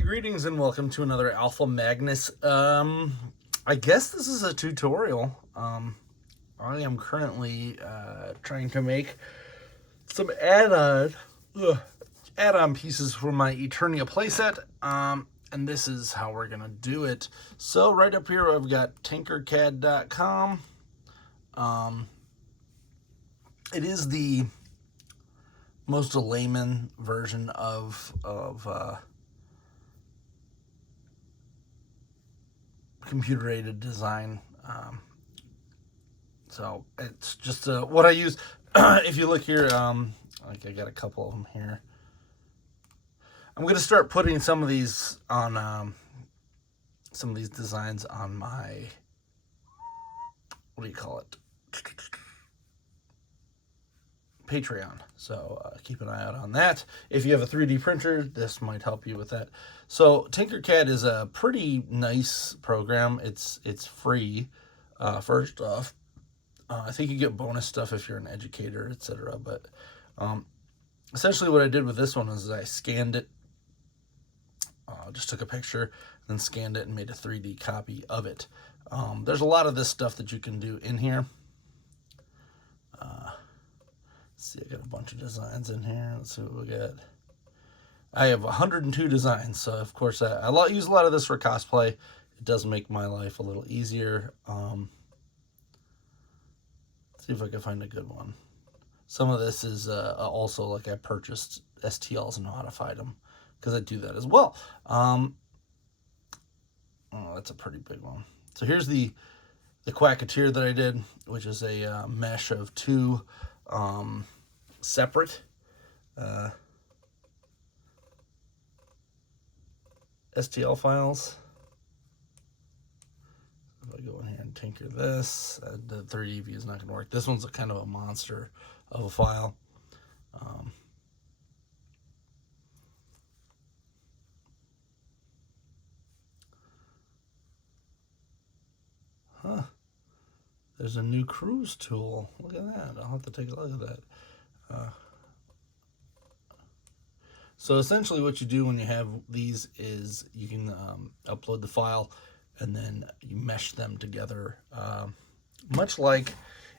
Greetings and welcome to another Alpha Magnus. I guess this is a tutorial. I am currently trying to make some add-on pieces for my Eternia playset. And this is how we're gonna do it. So right up here, I've got tinkercad.com. It is the most layman version of computer-aided design. So it's just what I use. If you look here, like I got a couple of them here. I'm going to start putting some of these on, some of these designs on my, what do you call it? Patreon. So keep an eye out on that. If you have a 3D printer, this might help you with that. So Tinkercad is a pretty nice program. It's free. First off, I think you get bonus stuff if you're an educator, etc. But essentially, what I did with this one is I scanned it, just took a picture, then scanned it and made a 3D copy of it. There's a lot of this stuff that you can do in here. See, I got a bunch of designs in here. Let's see what we got. I have 102 designs, so of course I use a lot of this for cosplay. It does make my life a little easier. Let's see if I can find a good one. Some of this is also like I purchased STLs and know how to find them, because I do that as well. Oh, that's a pretty big one. So here's the Quacketeer that I did, which is a mesh of two separate STL files. If I go in here and tinker this, the 3D view is not going to work. This one's a kind of a monster of a file. There's a new cruise tool. Look at that. I'll have to take a look at that. So essentially what you do when you have these is you can upload the file and then you mesh them together. Much like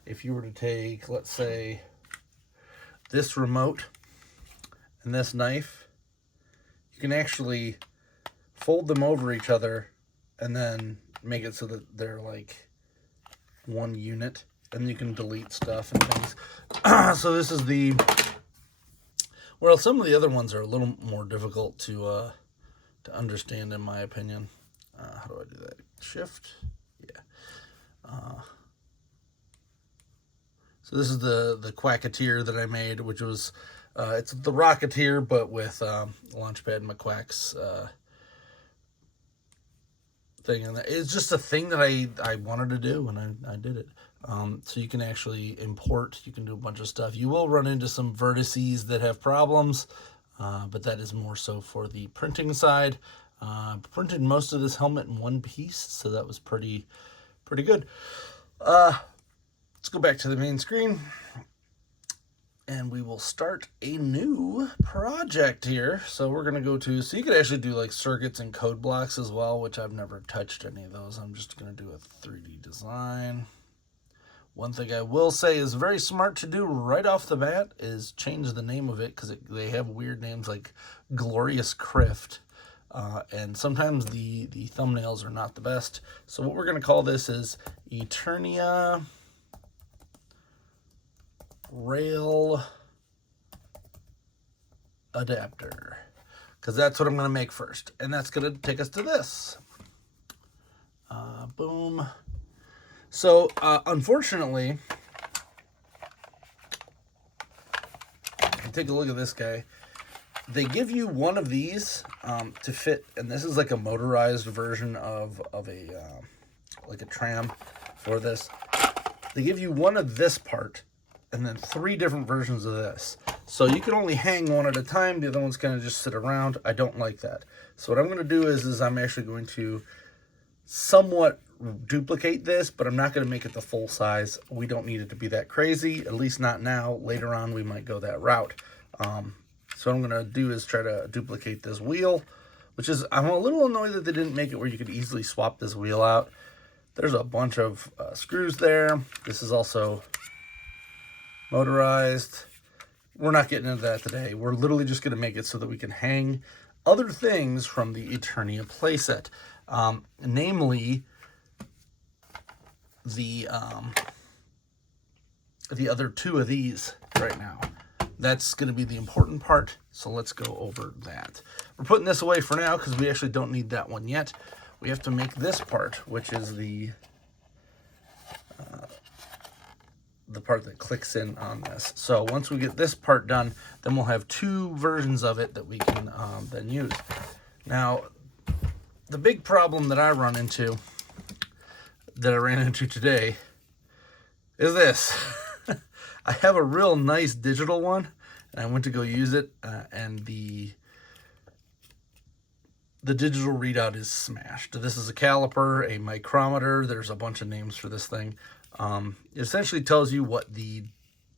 if you were to take, let's say, this remote and this knife, you can actually fold them over each other and then make it so that they're like one unit, and you can delete stuff and things. So this is the, well, some of the other ones are a little more difficult to understand, in my opinion. How do I do that? Shift, yeah. So this is the Quacketeer that I made, which was it's the Rocketeer, but with Launchpad McQuack's thing, and it's just a thing that I wanted to do, and I did it. So you can actually import, you can do a bunch of stuff. You will run into some vertices that have problems, but that is more so for the printing side. Printed most of this helmet in one piece, so that was pretty good. Let's go back to the main screen, and we will start a new project here. So we're going to go to, so you could actually do like circuits and code blocks as well, which I've never touched any of those. I'm just going to do a 3D design. One thing I will say is very smart to do right off the bat is change the name of it, because they have weird names like Glorious Crift. And sometimes the thumbnails are not the best. So what we're going to call this is Eternia Rail Adapter, because that's what I'm going to make first, and that's going to take us to this. Boom. So unfortunately, take a look at this guy. They give you one of these to fit, and this is like a motorized version of a like a tram for this. They give you one of this part and then 3 different versions of this. So you can only hang one at a time. The other one's kind of just sit around. I don't like that. So what I'm going to do is I'm actually going to somewhat duplicate this, but I'm not going to make it the full size. We don't need it to be that crazy, at least not now. Later on, we might go that route. So what I'm going to do is try to duplicate this wheel. which is, I'm a little annoyed that they didn't make it where you could easily swap this wheel out. There's a bunch of screws there. This is also motorized. We're not getting into that today. We're literally just going to make it so that we can hang other things from the Eternia playset. Namely, the other two of these right now. That's going to be the important part, so let's go over that. We're putting this away for now because we actually don't need that one yet. We have to make this part, which is the part that clicks in on this. So once we get this part done, then we'll have two versions of it that we can then use. Now, the big problem that I ran into today is this. I have a real nice digital one, and I went to go use it, and the digital readout is smashed. This is a caliper, a micrometer. There's a bunch of names for this thing. It essentially tells you what the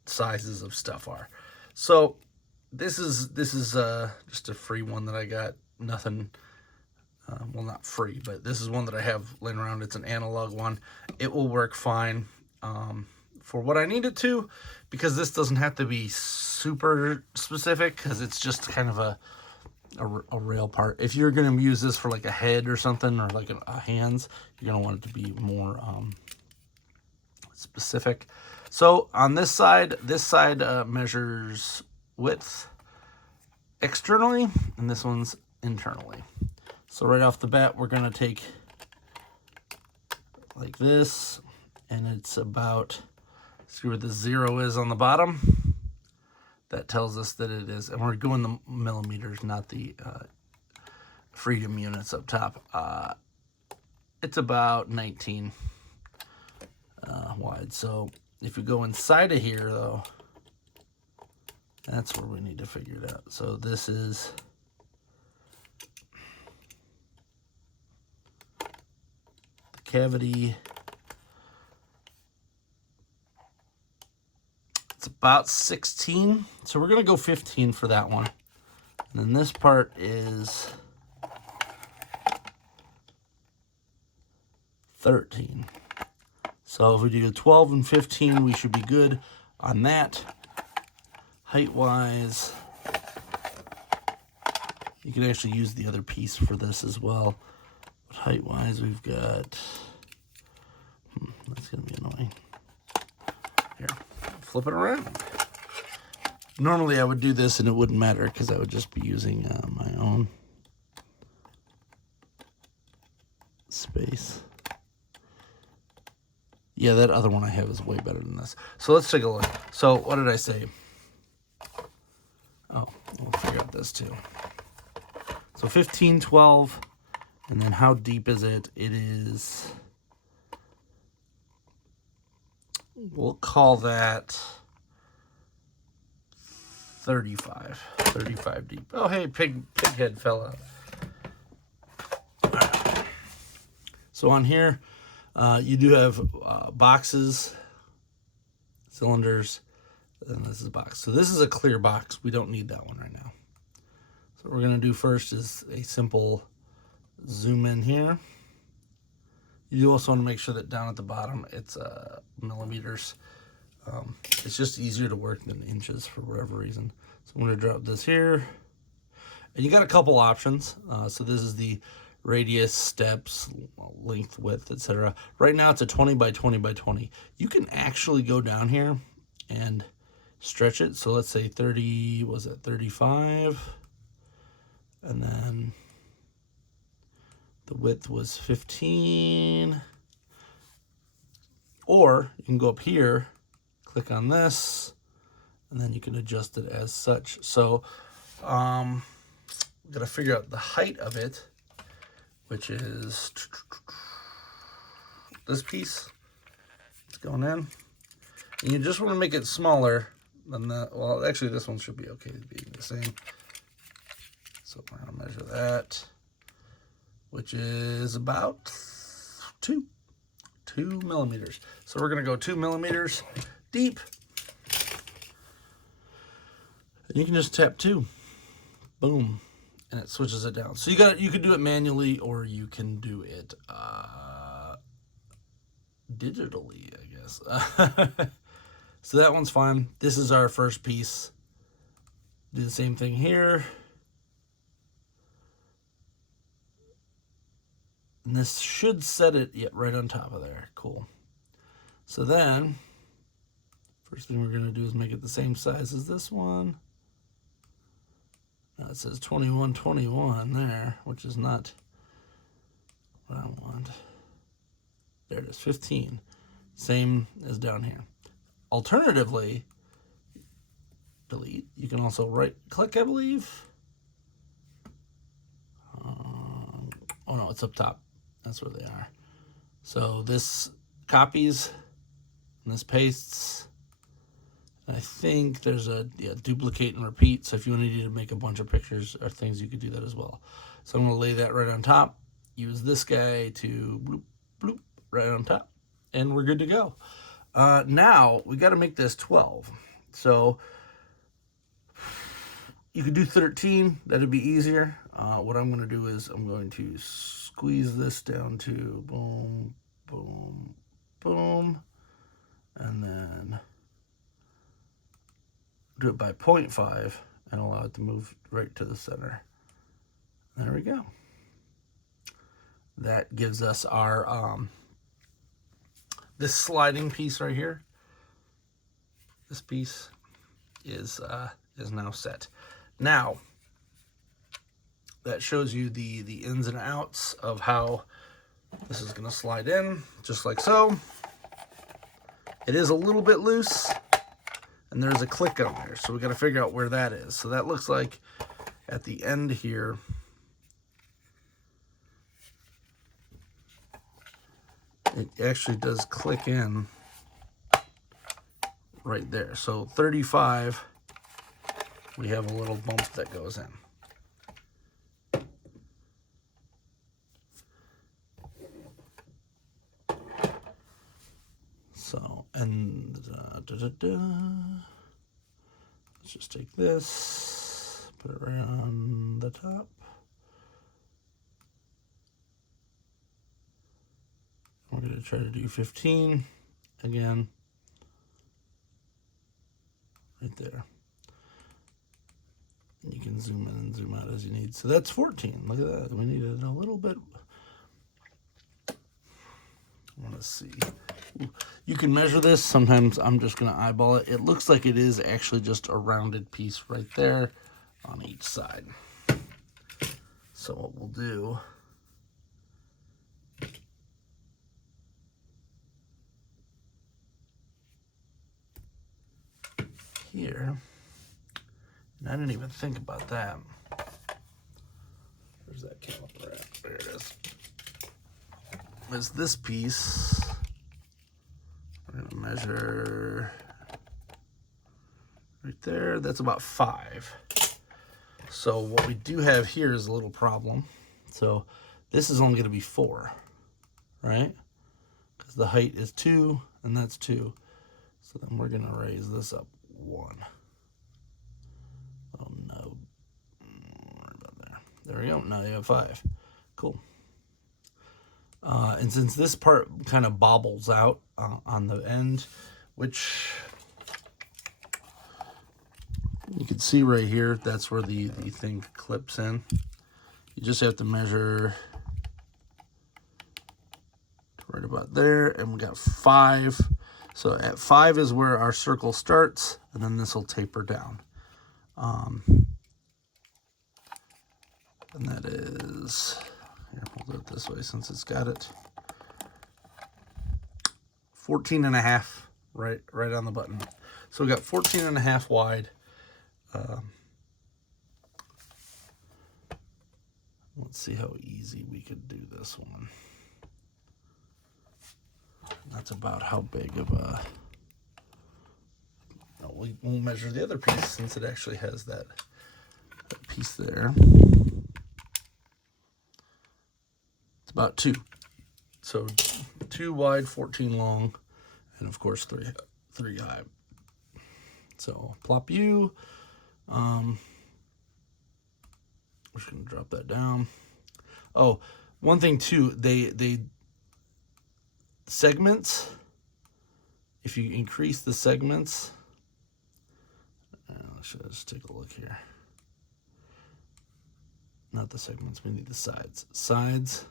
sizes of stuff are. So this is just a free one that I got. Nothing. Well, not free, but this is one that I have laying around. It's an analog one. It will work fine for what I need it to, because this doesn't have to be super specific, because it's just kind of a rail part. If you're going to use this for like a head or something, or like a hands, you're going to want it to be more specific. So on this side measures width externally, and this one's internally. So right off the bat, we're going to take like this, and it's about, see where the 0 is on the bottom? That tells us that it is, and we're going the millimeters, not the freedom units up top. It's about 19 wide. So if you go inside of here, though, that's where we need to figure it out. So this is the cavity. It's about 16, so we're going to go 15 for that one. And then this part is 13. So if we do 12 and 15, we should be good on that. Height-wise, you can actually use the other piece for this as well. But height-wise, we've got, that's going to be annoying. Here. Flip it around. Normally I would do this and it wouldn't matter because I would just be using my own space. Yeah, that other one I have is way better than this. So let's take a look. So what did I say? Oh, we'll figure out this too. So 15, 12, and then how deep is it? It is, we'll call that 35 deep. Oh, hey, pig head fell out. All right. So on here, you do have boxes, cylinders, and this is a box. So this is a clear box. We don't need that one right now. So what we're going to do first is a simple zoom in here. You also want to make sure that down at the bottom it's millimeters. It's just easier to work than inches for whatever reason. So I'm going to drop this here. And you got a couple options. So this is the radius, steps, length, width, etc. Right now it's a 20 by 20 by 20. You can actually go down here and stretch it. So let's say 30, was it 35? And then the width was 15. Or you can go up here, click on this, and then you can adjust it as such. So I'm gonna figure out the height of it, which is this piece. It's going in. And you just want to make it smaller than that. Well, actually this one should be okay to be the same. So we're gonna measure that, which is about 2 millimeters. So we're gonna go 2 millimeters deep. And you can just tap 2. Boom. and it switches it down. So you could do it manually, or you can do it digitally, I guess. So that one's fine. This is our first piece. Do the same thing here. And this should set it right on top of there. Cool. So then, first thing we're going to do is make it the same size as this one. Now it says 2121 there, which is not what I want. There it is, 15. Same as down here. Alternatively, delete. You can also right-click, I believe. Oh no, it's up top. That's where they are. So this copies and this pastes. I think there's a duplicate and repeat. So if you needed to make a bunch of pictures or things, you could do that as well. So I'm going to lay that right on top. Use this guy to bloop, bloop, right on top. And we're good to go. Now we got to make this 12. So you could do 13. That'd be easier. What I'm going to do is I'm going to squeeze this down to boom, boom, boom. And then do it by 0.5 and allow it to move right to the center. There we go. That gives us our this sliding piece right here. This piece is now set. Now that shows you the ins and outs of how this is going to slide in, just like so. It is a little bit loose, and there's a click on there, so we got to figure out where that is. So that looks like at the end here, it actually does click in right there. So 35, we have a little bump that goes in. So, and let's just take this, put it right on the top. We're going to try to do 15 again, right there. And you can zoom in and zoom out as you need. So that's 14. Look at that. We needed a little bit. I want to see. Ooh. You can measure this. Sometimes I'm just going to eyeball it. It looks like it is actually just a rounded piece right there on each side. So what we'll do here, and I didn't even think about that. Where's that caliper at? There it is. Is this piece. We're going to measure right there. That's about 5. So what we do have here is a little problem. So this is only going to be 4, right? Because the height is 2 and that's 2. So then we're going to raise this up 1. Oh no. Right about there. There we go. Now you have 5. Cool. And since this part kind of bobbles out on the end, which you can see right here, that's where the thing clips in. You just have to measure right about there, and we got 5. So at 5 is where our circle starts, and then this will taper down. And that is, here, we'll do it this way since it's got it. 14.5 right on the button. So we got 14.5 wide. Let's see how easy we could do this one. That's about how big of a... No, we'll measure the other piece since it actually has that piece there. It's about 2. So 2 wide, 14 long, and of course 3 high. So plop you. We're just gonna drop that down. Oh, one thing too, they segments. If you increase the segments, let's just take a look here. Not the segments, we need the sides. Sides,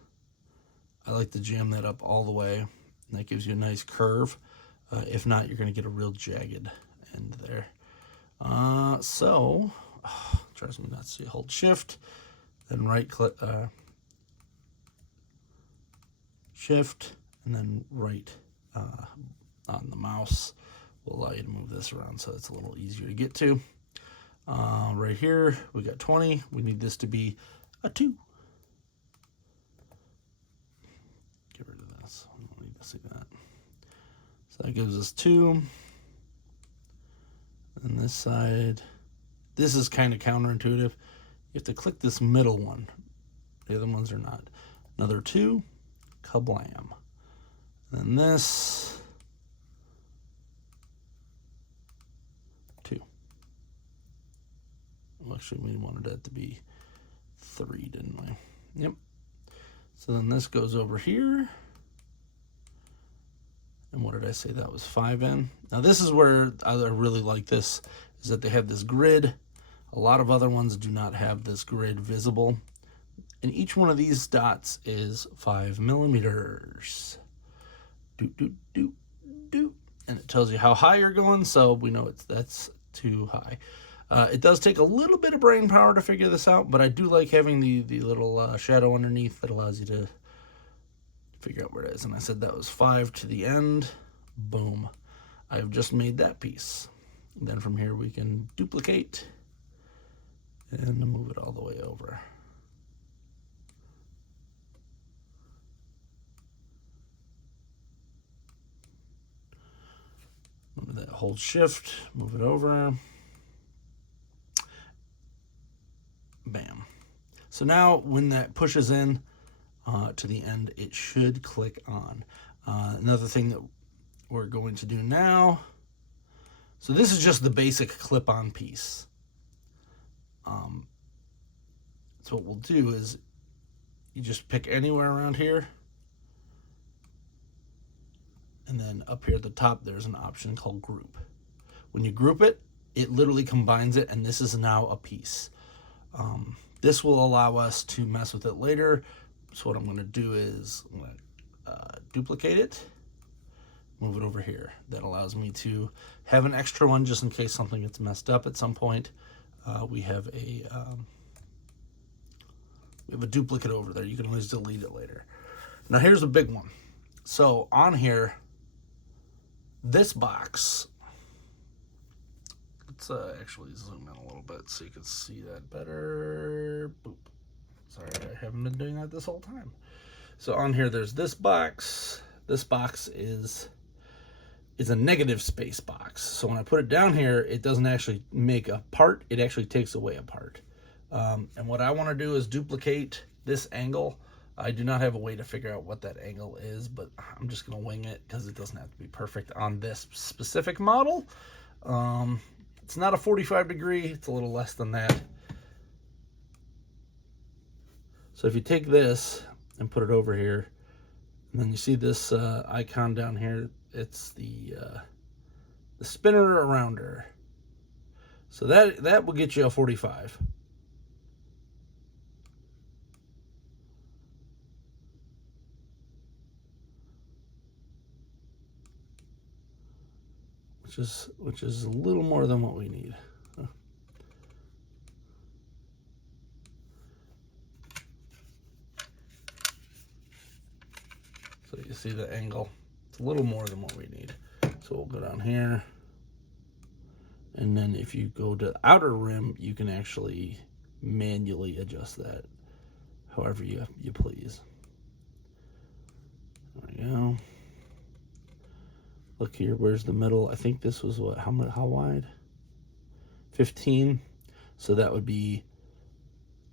I like to jam that up all the way. And that gives you a nice curve. If not, you're going to get a real jagged end there. Tries me nuts. So you hold shift, then right click, shift, and then right on the mouse will allow you to move this around so it's a little easier to get to. Right here, we got 20. We need this to be a 2. Get rid of this. I don't need to see that. So that gives us 2. And this side, this is kind of counterintuitive. You have to click this middle one. The other ones are not. Another 2, kablam. And this, 2. Actually, we wanted that to be 3, didn't we? Yep. So then this goes over here. And what did I say that was 5 in? Now this is where I really like this, is that they have this grid. A lot of other ones do not have this grid visible. And each one of these dots is 5 millimeters. Doot, doot, doot, doot. And it tells you how high you're going, so we know that's too high. It does take a little bit of brain power to figure this out, but I do like having the little shadow underneath that allows you to figure out where it is. And I said that was 5 to the end. Boom. I've just made that piece. And then from here we can duplicate and move it all the way over. Remember that, hold shift, move it over. Bam. So now when that pushes in to the end, it should click on. Another thing that we're going to do now, so this is just the basic clip-on piece. So what we'll do is you just pick anywhere around here, and then up here at the top there's an option called group. When you group it, it literally combines it, and this is now a piece. This will allow us to mess with it later. So what I'm going to do is I'm going to duplicate it, move it over here. That allows me to have an extra one just in case something gets messed up at some point. We have a duplicate over there. You can always delete it later. Now here's a big one. So on here, this box, let's actually zoom in a little bit so you can see that better. Boop. Sorry, I haven't been doing that this whole time. So on here, there's this box. This box is a negative space box. So when I put it down here, it doesn't actually make a part. It actually takes away a part. And what I want to do is duplicate this angle. I do not have a way to figure out what that angle is, but I'm just going to wing it because it doesn't have to be perfect on this specific model. It's not a 45 degree. It's a little less than that. So if you take this and put it over here, and then you see this icon down here, it's the spinner arounder. So that will get you a 45. Which is a little more than what we need. So you see the angle, it's a little more than what we need. So we'll go down here. And then if you go to the outer rim, you can actually manually adjust that however you please. There we go. Look here, where's the middle? I think this was what, how wide? 15. So that would be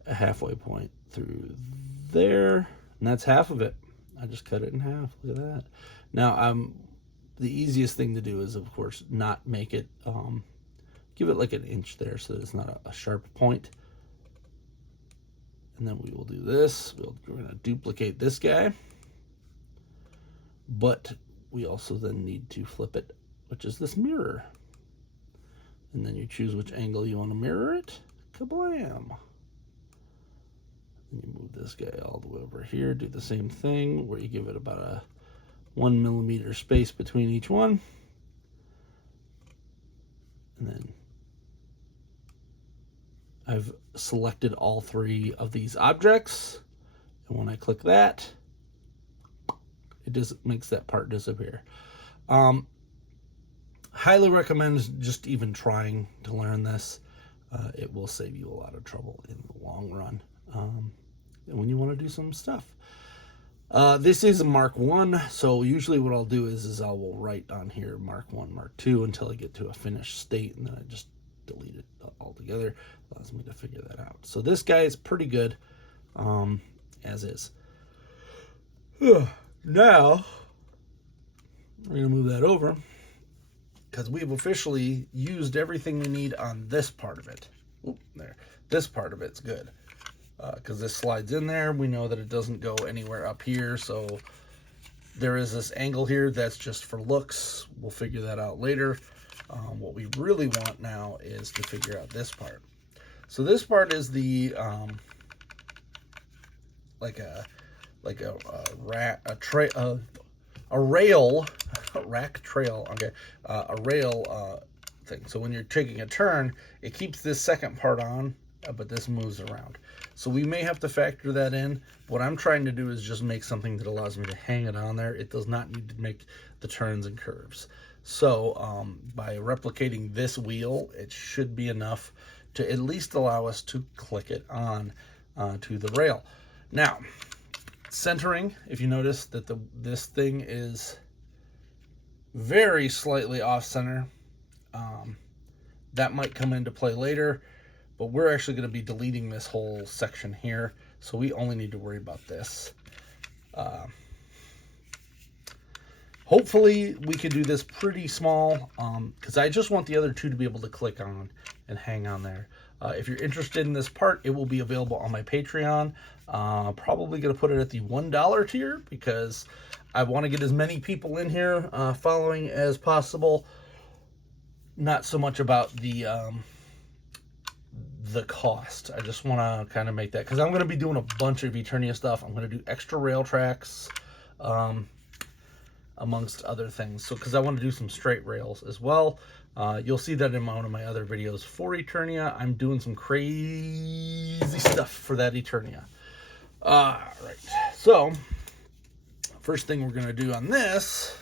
a halfway point through there. And that's half of it. I just cut it in half. Look at that. Now, the easiest thing to do is, of course, not make it, give it like an inch there so that it's not a sharp point. And then we will do this. We're going to duplicate this guy. But we also then need to flip it, which is this mirror. And then you choose which angle you want to mirror it. Kablam! And you move this guy all the way over here. Do the same thing where you give it about a 1 millimeter space between each one. And then I've selected all 3 of these objects. And when I click that, it just makes that part disappear. Highly recommend just even trying to learn this. It will save you a lot of trouble in the long run when you want to do some stuff. This is a Mark 1, so usually what I'll do is I will write on here Mark 1, Mark 2 until I get to a finished state, and then I just delete it altogether. Allows me to figure that out. So this guy is pretty good as is. Now, we're going to move that over because we've officially used everything we need on this part of it. Oop, there. This part of it's good because this slides in there. We know that it doesn't go anywhere up here, so there is this angle here that's just for looks. We'll figure that out later. What we really want now is to figure out this part. So this part is the a rail thing. So when you're taking a turn, it keeps this second part on, but this moves around. So we may have to factor that in. What I'm trying to do is just make something that allows me to hang it on there. It does not need to make the turns and curves. So by replicating this wheel, it should be enough to at least allow us to click it on to the rail. Now, centering, if you notice that this thing is very slightly off center, that might come into play later, but we're actually going to be deleting this whole section here, so we only need to worry about this. Hopefully we can do this pretty small, because I just want the other 2 to be able to click on and hang on there. If you're interested in this part, it will be available on my Patreon. Probably going to put it at the $1 tier because I want to get as many people in here following as possible. Not so much about the cost. I just want to kind of make that, because I'm going to be doing a bunch of Eternia stuff. I'm going to do extra rail tracks, amongst other things. So, because I want to do some straight rails as well. You'll see that in one of my other videos for Eternia. I'm doing some crazy stuff for that Eternia. Right. So, first thing we're going to do on this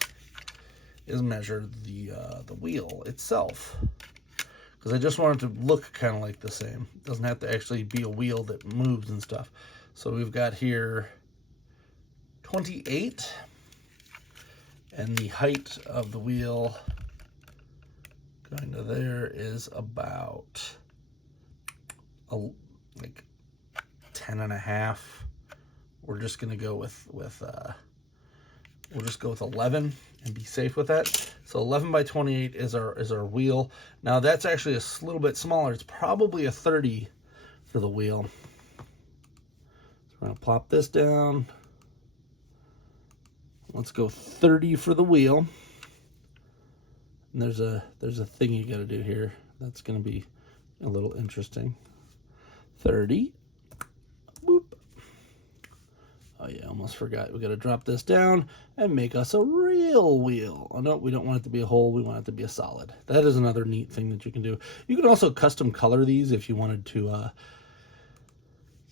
is measure the wheel itself, because I just want it to look kind of like the same. It doesn't have to actually be a wheel that moves and stuff. So we've got here 28, and the height of the wheel going to there is about like 10.5. We're just gonna go with we'll just go with 11 and be safe with that. So 11 by 28 is our wheel. Now that's actually a little bit smaller. It's probably a 30 for the wheel. So we're gonna plop this down. Let's go 30 for the wheel. And there's a thing you gotta do here. That's gonna be a little interesting. 30. Boop. Oh yeah, almost forgot. We gotta drop this down and make us a real wheel. Oh no, we don't want it to be a hole. We want it to be a solid. That is another neat thing that you can do. You can also custom color these if you wanted to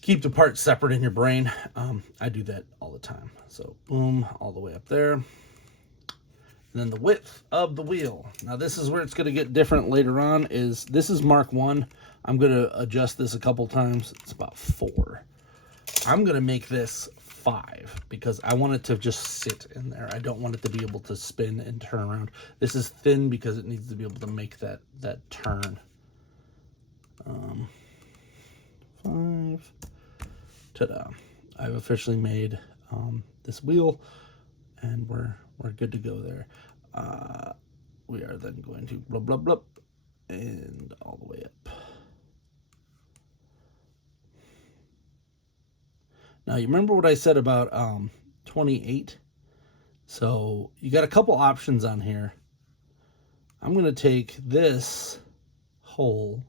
keep the parts separate in your brain. I do that all the time. So boom, all the way up there. And then the width of the wheel. Now this is where it's going to get different later on. This is Mark 1. I'm going to adjust this a couple times. It's about 4. I'm going to make this 5 because I want it to just sit in there. I don't want it to be able to spin and turn around. This is thin because it needs to be able to make that turn. 5. Ta-da. I've officially made this wheel, and we're good to go there. We are then going to blub blub blub and all the way up. Now, you remember what I said about 28? So you got a couple options on here. I'm going to take this hole.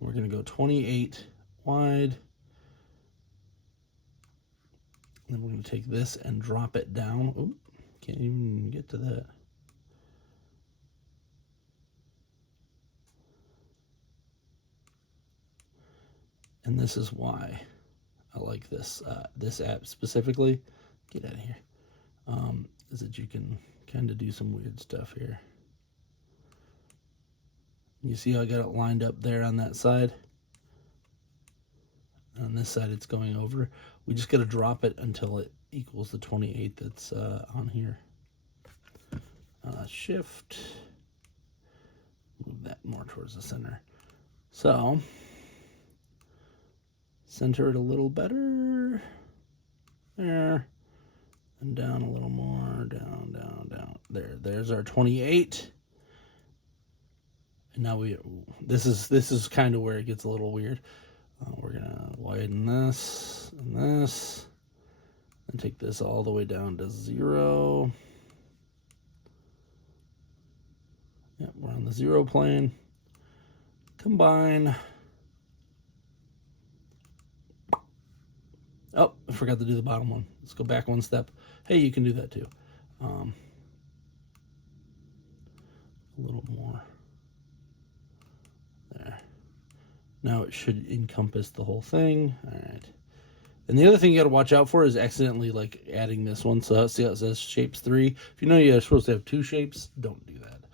We're going to go 28 wide. Then we're going to take this and drop it down. Oop, can't even get to that. And this is why I like this this app specifically. Get out of here. Is that you can kind of do some weird stuff here. You see how I got it lined up there on that side? On this side it's going over. We just got to drop it until it equals the 28 that's on here. Shift. Move that more towards the center. So, center it a little better. There. And down a little more. Down, down, down. There's our 28. And now this is kind of where it gets a little weird. We're gonna widen this and this, and take this all the way down to 0. Yep, we're on the 0 plane. Combine. Oh, I forgot to do the bottom one. Let's go back one step. Hey, you can do that too. A little more. There. Now it should encompass the whole thing. All right. And the other thing you got to watch out for is accidentally like adding this one. So see how it says shapes 3. If you know you're supposed to have 2 shapes, don't do that.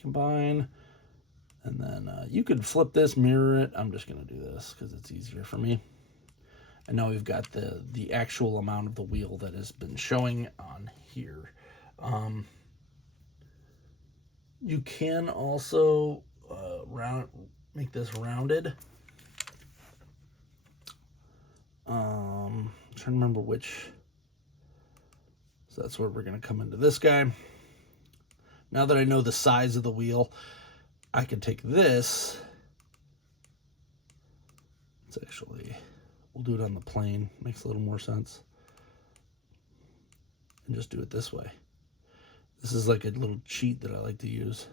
Combine. And then you could flip this, mirror it. I'm just going to do this because it's easier for me. And now we've got the actual amount of the wheel that has been showing on here. You can also make this rounded. I'm trying to remember which. So that's where we're going to come into this guy. Now that I know the size of the wheel, I can take this. It's actually, we'll do it on the plane. Makes a little more sense. And just do it this way. This is like a little cheat that I like to use.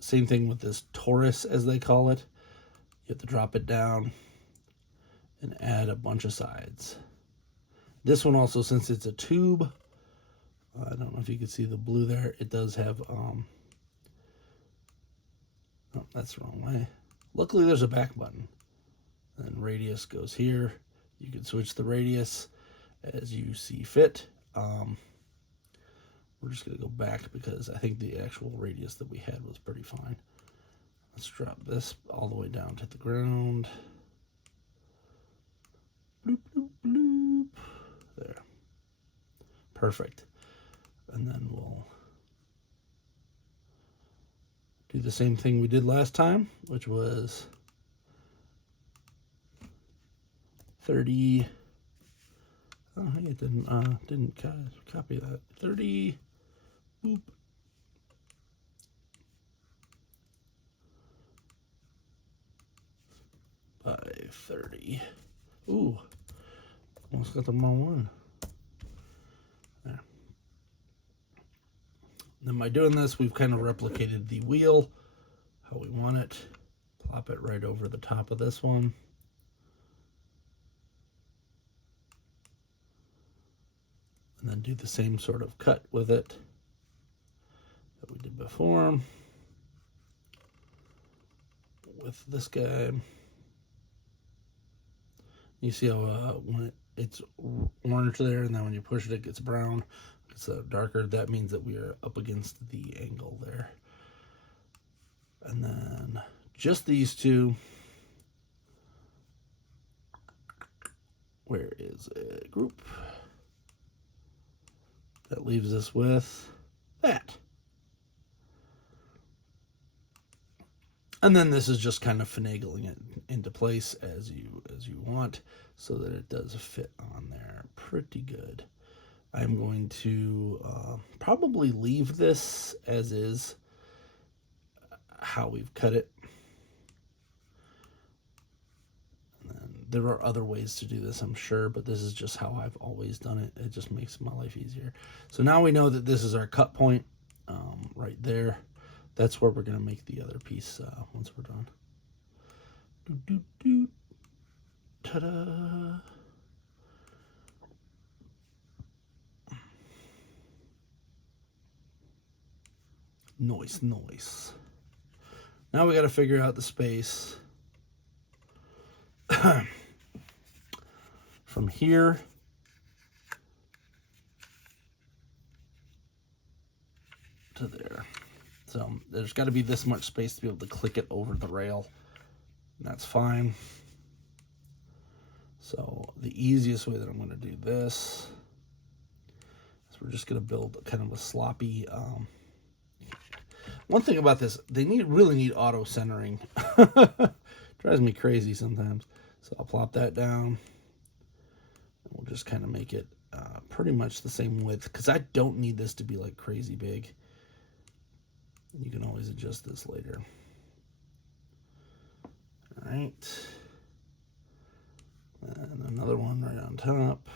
Same thing with this Taurus, as they call it. You have to drop it down and add a bunch of sides. This one also, since it's a tube, I don't know if you can see the blue there. It does have, oh, that's the wrong way. Luckily, there's a back button. And radius goes here. You can switch the radius as you see fit. We're just going to go back because I think the actual radius that we had was pretty fine. Let's drop this all the way down to the ground. Bloop, bloop, bloop. There. Perfect. And then we'll do the same thing we did last time, which was 30. Oh, hey, it didn't copy that. 30. Boop. By 30. Ooh, almost got the wrong one. There. Then by doing this, we've kind of replicated the wheel how we want it. Plop it right over the top of this one. And then do the same sort of cut with it that we did before. With this guy. You see how when it's orange there, and then when you push it, it gets brown. It's darker. That means that we are up against the angle there. And then just these two. Where is a group? That leaves us with that. And then this is just kind of finagling it into place as you want so that it does fit on there pretty good. I'm going to probably leave this as is. how we've cut it. There are other ways to do this, I'm sure, but this is just how I've always done it. It just makes my life easier. So now we know that this is our cut point right there. That's where we're going to make the other piece once we're done. Ta-da! Nice. Now we got to figure out the space from here to there. So there's got to be this much space to be able to click it over the rail. And that's fine. So the easiest way that I'm going to do this is we're just going to build kind of a sloppy. One thing about this, they really need auto centering. Drives me crazy sometimes. So I'll plop that down. And we'll just kind of make it pretty much the same width, because I don't need this to be like crazy big. You can always adjust this later. All right. And another one right on top.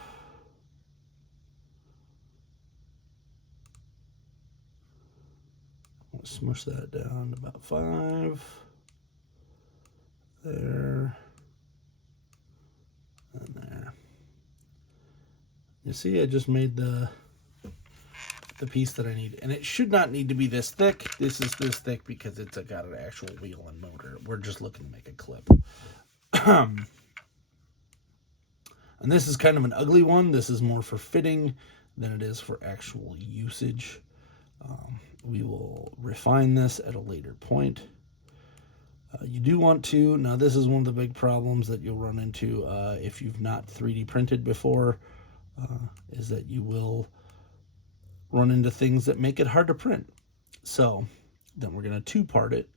I'll smush that down to about 5. There. And there. You see, I just made the piece that I need. And it should not need to be this thick. This is this thick because it's got an actual wheel and motor. We're just looking to make a clip. And this is kind of an ugly one. This is more for fitting than it is for actual usage. We will refine this at a later point. You do want to, now this is one of the big problems that you'll run into if you've not 3D printed before, is that you will run into things that make it hard to print. So then we're going to two-part it.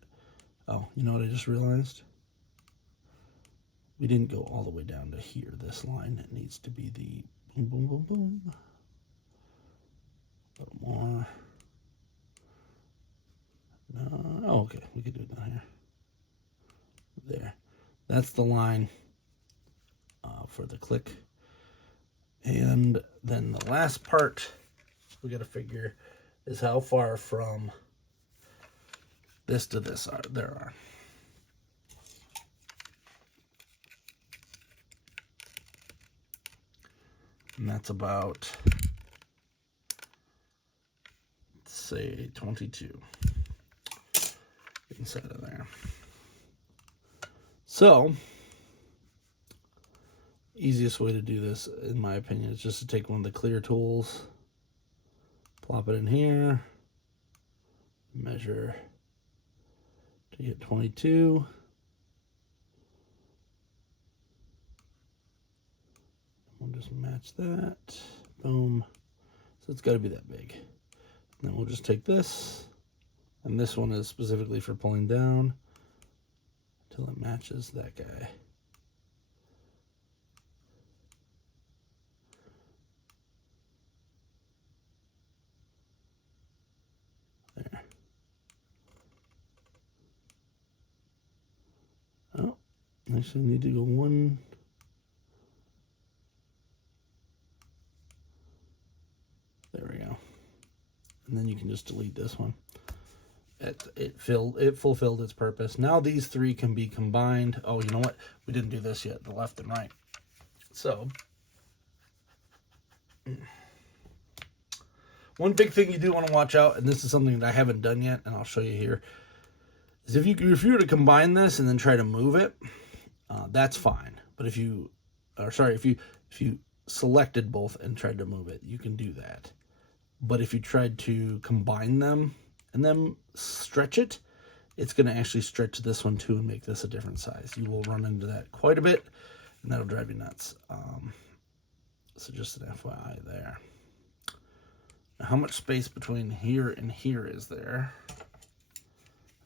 Oh, you know what I just realized? We didn't go all the way down to here, this line. It needs to be the boom, boom, boom, boom. A little more. No, oh, okay, we could do it down here. There. That's the line for the click. And then the last part we got to figure is how far from this to this there are. And that's about, say, 22 inside of there. So, easiest way to do this, in my opinion, is just to take one of the clear tools, plop it in here, measure to get 22. We'll just match that. Boom. So it's got to be that big. And then we'll just take this, and this one is specifically for pulling down until it matches that guy. There. Oh, actually need to go one. There we go. And then you can just delete this one. It fulfilled its purpose. Now these three can be combined. Oh, you know what? We didn't do this yet, the left and right. So, one big thing you do want to watch out, and this is something that I haven't done yet, and I'll show you here, is if you were to combine this and then try to move it, that's fine. But if you selected both and tried to move it, you can do that. But if you tried to combine them and then stretch it, it's going to actually stretch this one too and make this a different size. You will run into that quite a bit, and that'll drive you nuts. So just an FYI there. Now, how much space between here and here is there?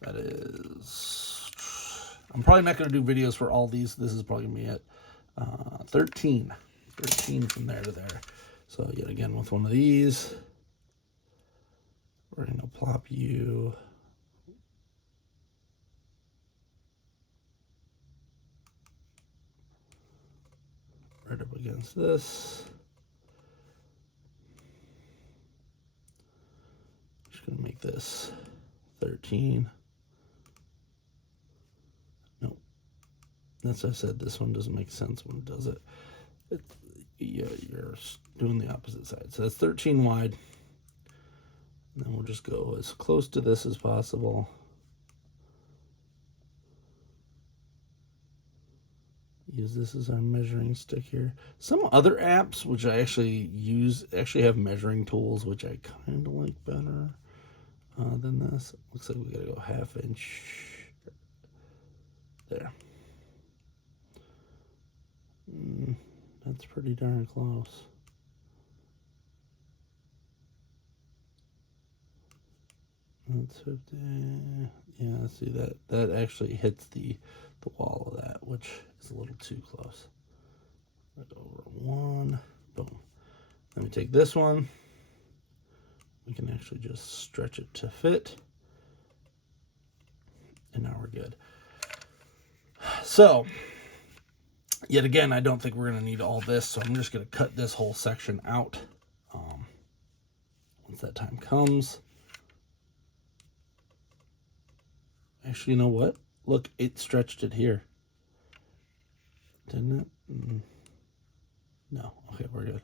That is... I'm probably not going to do videos for all these. This is probably going to be it. 13. 13 from there to there. So yet again with one of these, we're going to plop you right up against this. Just gonna make this 13. Nope. That's what I said, this one doesn't make sense when it does it. Yeah, you're doing the opposite side. So that's 13 wide. And then we'll just go as close to this as possible. Use this as our measuring stick here. Some other apps, which I actually use, actually have measuring tools, which I kind of like better than this. Looks like we gotta go 1/2 inch. There. That's pretty darn close. That's 50. Yeah, see that actually hits the wall of that, which is a little too close. Over 1. Boom. Then we take this one. We can actually just stretch it to fit. And now we're good. So, yet again, I don't think we're going to need all this, so I'm just going to cut this whole section out once that time comes. Actually, you know what? Look, it stretched it here. Didn't it? No. Okay, we're good.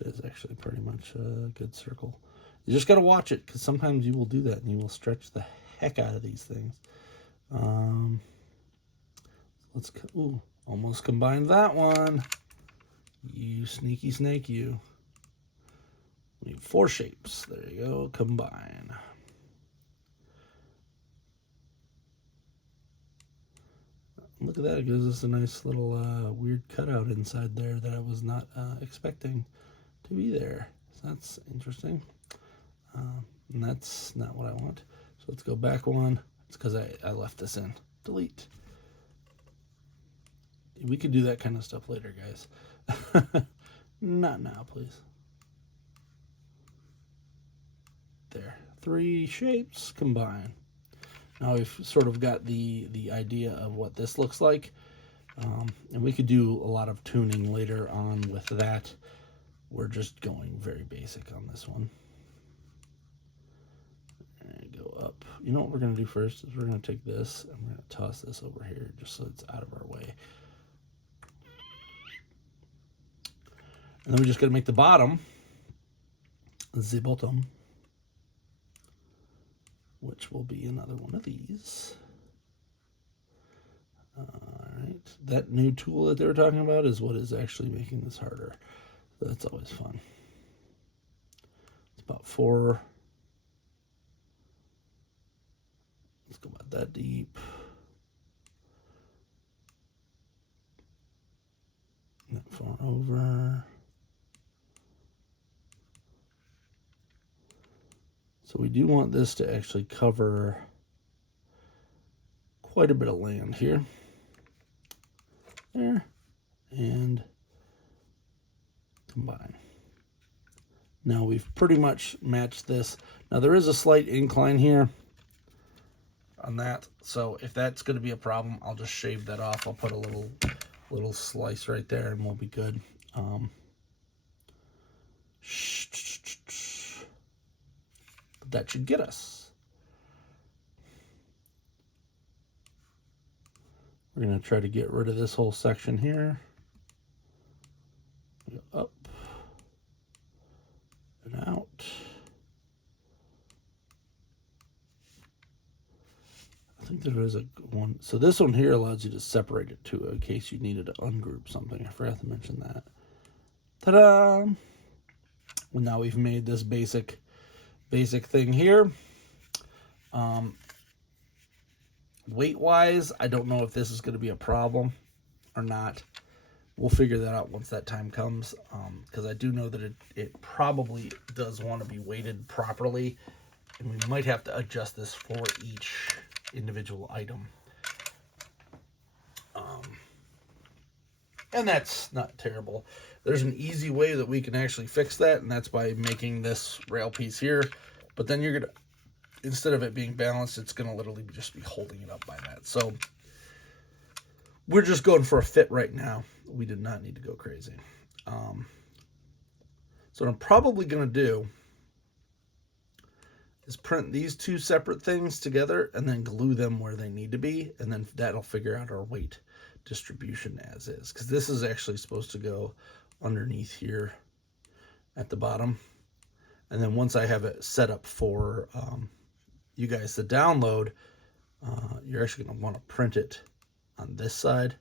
It is actually pretty much a good circle. You just got to watch it, because sometimes you will do that, and you will stretch the heck out of these things. Let's... Ooh, almost combined that one. You sneaky snake, you. We need 4 shapes. There you go. Combine. Look at that. It gives us a nice little weird cutout inside there that I was not expecting to be there. So that's interesting. And that's not what I want. So let's go back one. It's because I left this in. Delete. We could do that kind of stuff later, guys. Not now, please. There. 3 shapes combine. Now we've sort of got the idea of what this looks like. And we could do a lot of tuning later on with that. We're just going very basic on this one. And go up. You know what we're going to do first is we're going to take this and we're going to toss this over here just so it's out of our way. And then we just got to make the bottom, which will be another one of these. All right, that new tool that they were talking about is what is actually making this harder. So that's always fun. It's about 4. Let's go about that deep. That far over. So we do want this to actually cover quite a bit of land here. There. And combine. Now we've pretty much matched this. Now there is a slight incline here on that. So if that's going to be a problem, I'll just shave that off. I'll put a little slice right there and we'll be good. That should get us. We're going to try to get rid of this whole section here. Go up and out. I think there is a one. So this one here allows you to separate it too, in case you needed to ungroup something. I forgot to mention that. Ta-da! Well, now we've made this basic thing here. Weight-wise, I don't know if this is going to be a problem or not. We'll figure that out once that time comes, because I do know that it probably does want to be weighted properly, and we might have to adjust this for each individual item. And that's not terrible. There's an easy way that we can actually fix that, and that's by making this rail piece here. But then you're going to, instead of it being balanced, it's going to literally just be holding it up by that. So we're just going for a fit right now. We did not need to go crazy. So what I'm probably going to do is print these two separate things together and then glue them where they need to be, and then that'll figure out our weight distribution as is, because this is actually supposed to go underneath here at the bottom. And then once I have it set up for you guys to download, you're actually going to want to print it on this side,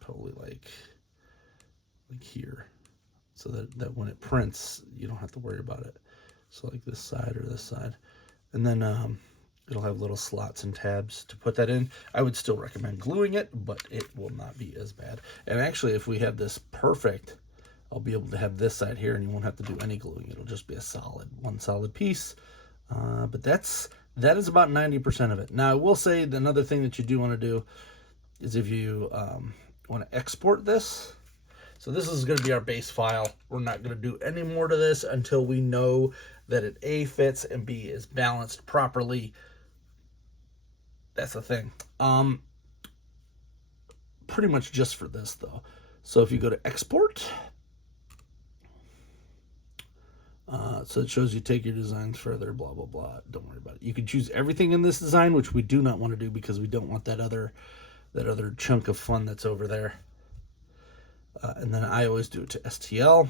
probably like here, so that when it prints, you don't have to worry about it. So like this side or this side, and then it'll have little slots and tabs to put that in. I would still recommend gluing it, but it will not be as bad. And actually, if we have this perfect, I'll be able to have this side here, and you won't have to do any gluing. It'll just be a one solid piece. But that is about 90% of it. Now, I will say another thing that you do want to do is if you want to export this. So this is going to be our base file. We're not going to do any more to this until we know that it A, fits, and B, is balanced properly. That's the thing. Pretty much just for this, though. So if you go to export, so it shows you take your designs further, blah, blah, blah. Don't worry about it. You can choose everything in this design, which we do not want to do because we don't want that other chunk of fun that's over there. And then I always do it to STL.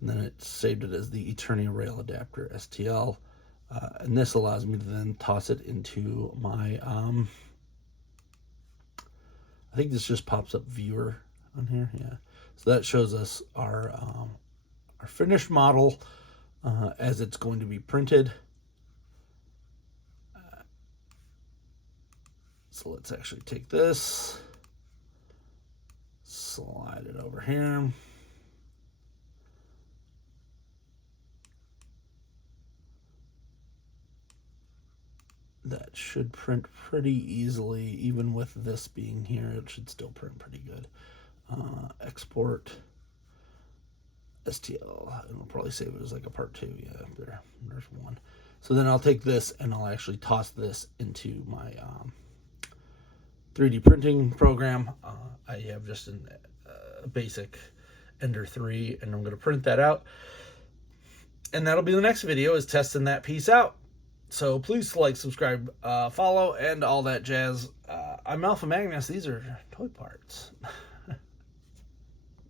And then it saved it as the Eternia Rail Adapter STL. And this allows me to then toss it into my, I think this just pops up viewer on here. Yeah. So that shows us our finished model as it's going to be printed. So let's actually take this, slide it over here. That should print pretty easily, even with this being here. It should still print pretty good. Export STL, and we'll probably save it as like a part 2. Yeah, there's one. So then I'll take this and I'll actually toss this into my 3D printing program. I have just a basic Ender 3, and I'm going to print that out. And that'll be the next video, is testing that piece out. So please like, subscribe, follow, and all that jazz. I'm Alpha Magnus. These are toy parts.